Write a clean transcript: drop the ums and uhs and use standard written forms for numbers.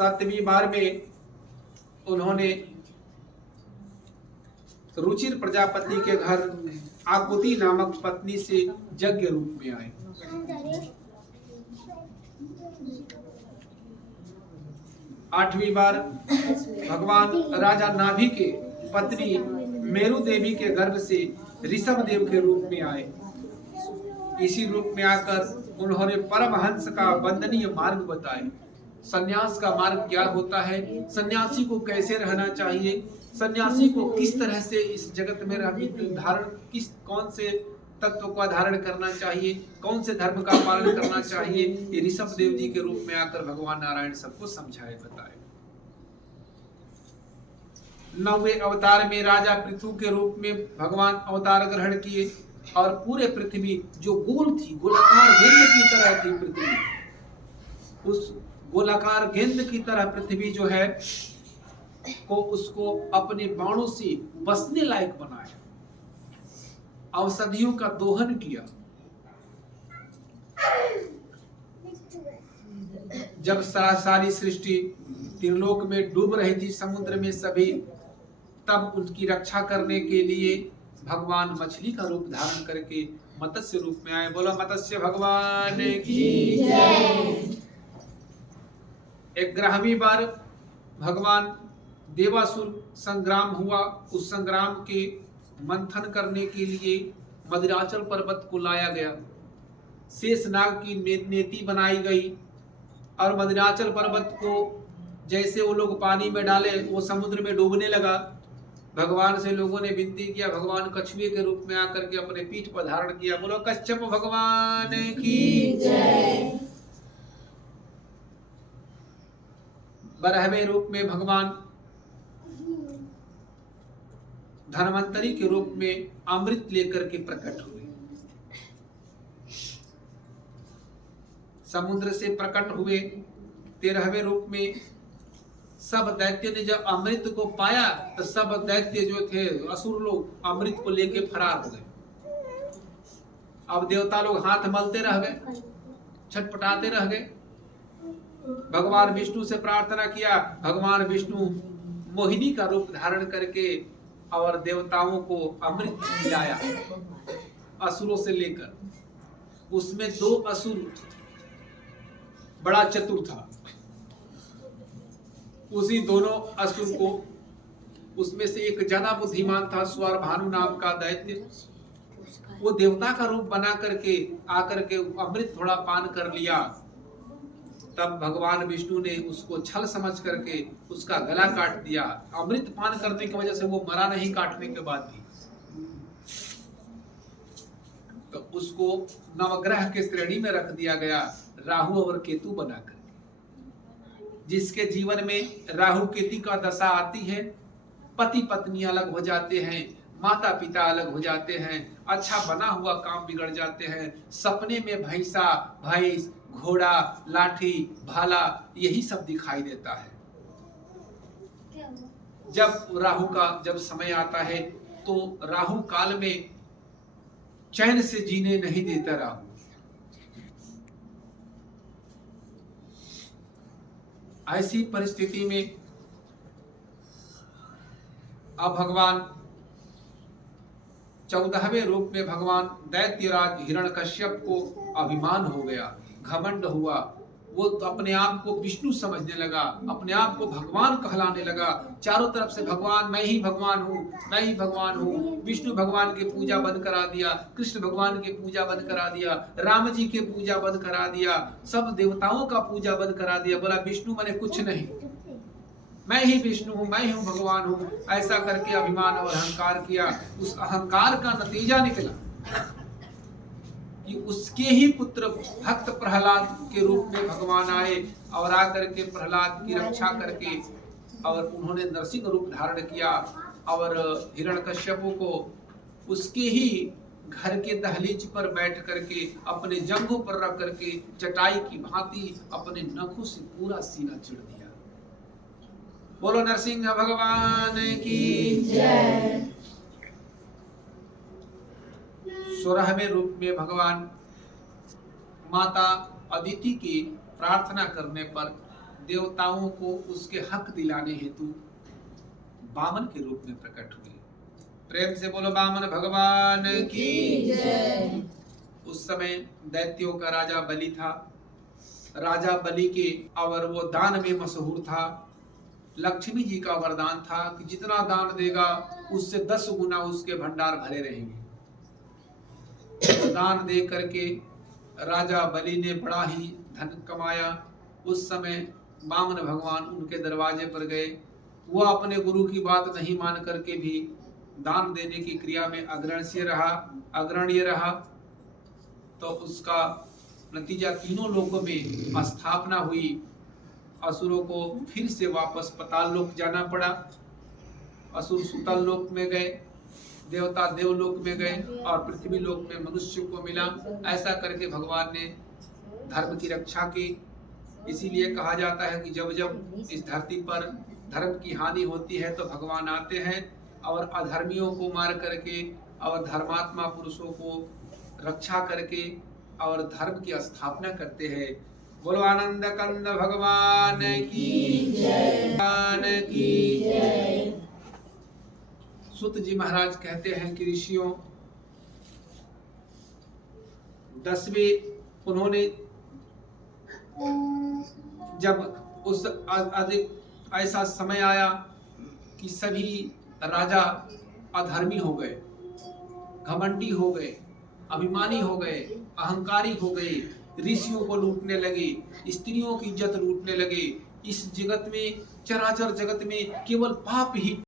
7वीं बार में उन्होंने रुचिर प्रजापति के घर आकुति नामक पत्नी से यज्ञ रूप में आए। 8वीं बार भगवान राजा नाभि के पत्नी मेरु देवी के गर्भ से ऋषभ देव के रूप में आए। इसी रूप में आकर उन्होंने परमहंस का वंदनीय मार्ग बताए। सन्यास का मार्ग क्या होता है, सन्यासी को कैसे रहना चाहिए, सन्यासी को किस तरह से इस जगत में धारण कौन से तत्व का धारण करना चाहिए, कौन से धर्म का पालन करना चाहिए, ये ऋषभ देव जी के रूप में आकर भगवान नारायण सबको समझाए बताए। 9वें अवतार में राजा पृथु के रूप में भगवान अवतार ग्रहण किए और पूरे पृथ्वी जो गोल थी, गोलाकार गेंद की तरह थी पृथ्वी, उस गोलाकार गेंद की तरह पृथ्वी जो है को उसको अपने बाणों से बसने लायक बनाया, औषधियों का दोहन किया। जब सारी सृष्टि त्रिलोक में डूब रही थी समुद्र में सभी, तब उनकी रक्षा करने के लिए भगवान मछली का रूप धारण करके मत्स्य रूप में आए। बोलो मत्स्य भगवान की जय। 11वीं बार भगवान देवासुर संग्राम हुआ। उस संग्राम के मंथन करने के लिए मदिराचल पर्वत को लाया गया। शेषनाग की नेति बनाई गई और मदिराचल पर्वत को जैसे वो लोग पानी में डाले वो समुद्र में डूबने लगा। भगवान से लोगों ने विनती किया, भगवान कछुए के रूप में आकर के अपने पीठ पर धारण किया। बोलो कच्छप भगवान की जय। 12वें रूप में भगवान धन्वंतरी के रूप में अमृत लेकर के प्रकट हुए। समुद्र से प्रकट हुए। 13वें रूप में सब दैत्य ने जब अमृत को पाया तो सब दैत्य जो थे असुर लोग अमृत को लेके फरार हो गए। अब देवता लोग हाथ मलते रह गए, छटपटाते रह गए। भगवान विष्णु से प्रार्थना किया। भगवान विष्णु मोहिनी का रूप धारण करके और देवताओं को अमृत खिलाया असुरों से लेकर। उसमें 2 असुर बड़ा चतुर था, उसी दोनों असुर को, उसमें से एक ज्यादा बुद्धिमान था स्वर भानु नाम का दैत्य। वो देवता का रूप बना करके आकर के अमृत थोड़ा पान कर लिया। तब भगवान विष्णु ने उसको छल समझ करके उसका गला काट दिया। अमृत पान करने की वजह से वो मरा नहीं काटने के बाद भी। तो उसको नवग्रह के श्रेणी में रख दिया गया, राहु और केतु बनाकर। जिसके जीवन में राहु केतु का दशा आती है, पति पत्नी अलग हो जाते हैं, माता पिता अलग हो जाते हैं, अच्छा बना हुआ काम बिगड़ जाते हैं। सपने में भैंसा, भैंस, घोड़ा, लाठी, भाला यही सब दिखाई देता है। जब राहु का जब समय आता है तो राहु काल में चैन से जीने नहीं देता राहु। ऐसी परिस्थिति में अब भगवान 14वें रूप में भगवान दैत्यराज हिरण्यकश्यप को अभिमान हो गया, घमंड हुआ। वो तो अपने आप को विष्णु समझने लगा, अपने आप को भगवान कहलाने लगा। चारों तरफ से भगवान, मैं ही भगवान हूँ, मैं ही भगवान हूँ। विष्णु भगवान की पूजा बंद करा दिया, कृष्ण भगवान की पूजा बंद करा दिया, राम जी की पूजा बंद करा दिया, सब देवताओं का पूजा बंद करा दिया। बोला विष्णु मैंने कुछ नहीं, मैं ही विष्णु हूँ, मैं ही हूँ भगवान हूँ। ऐसा करके अभिमान और अहंकार किया। उस अहंकार का नतीजा निकला कि उसके ही पुत्र भक्त प्रहलाद के रूप में भगवान आए और आकर के प्रहलाद की रक्षा करके और उन्होंने नरसिंह रूप धारण किया और हिरण्यकश्यप को उसके ही घर के दहलीज पर बैठ करके अपने जंघों पर रख करके चटाई की भांति अपने नखों से पूरा सीना चिढ़ दिया। बोलो नरसिंह भगवान की जय। 16वें रूप में भगवान माता अदिति की प्रार्थना करने पर देवताओं को उसके हक दिलाने हेतु वामन के रूप में प्रकट हुए। प्रेम से बोलो वामन भगवान की जय। उस समय दैत्यों का राजा बलि था। राजा बलि के और वो दान में मशहूर था। लक्ष्मी जी का वरदान था कि जितना दान देगा उससे 10 गुना उसके भंडार भरे रहेंगे। तो दान दे करके राजा बलि ने बड़ा ही धन कमाया। उस समय वामन भगवान उनके दरवाजे पर गए। वो अपने गुरु की बात नहीं मान करके भी दान देने की क्रिया में अग्रणीय रहा। तो उसका नतीजा तीनों लोकों में स्थापना हुई। असुरों को फिर से वापस पाताल लोक जाना पड़ा। असुर सुतल लोक में गए, देवता देवलोक में गए और पृथ्वी लोक में मनुष्य को मिला। ऐसा करके भगवान ने धर्म की रक्षा की। इसीलिए कहा जाता है कि जब जब इस धरती पर धर्म की हानि होती है तो भगवान आते हैं और अधर्मियों को मार करके और धर्मात्मा पुरुषों को रक्षा करके और धर्म की स्थापना करते हैं। बोलो आनंद कंद भगवान की जय, भगवान की जय। सुत जी महाराज कहते हैं कि ऋषियों 10वें उन्होंने जब उस अधिक ऐसा समय आया कि सभी राजा अधर्मी हो गए, घमंडी हो गए, अभिमानी हो गए, अहंकारी हो गए, ऋषियों को लूटने लगे, स्त्रियों की इज्जत लूटने लगे। इस जगत में, चराचर जगत में केवल पाप ही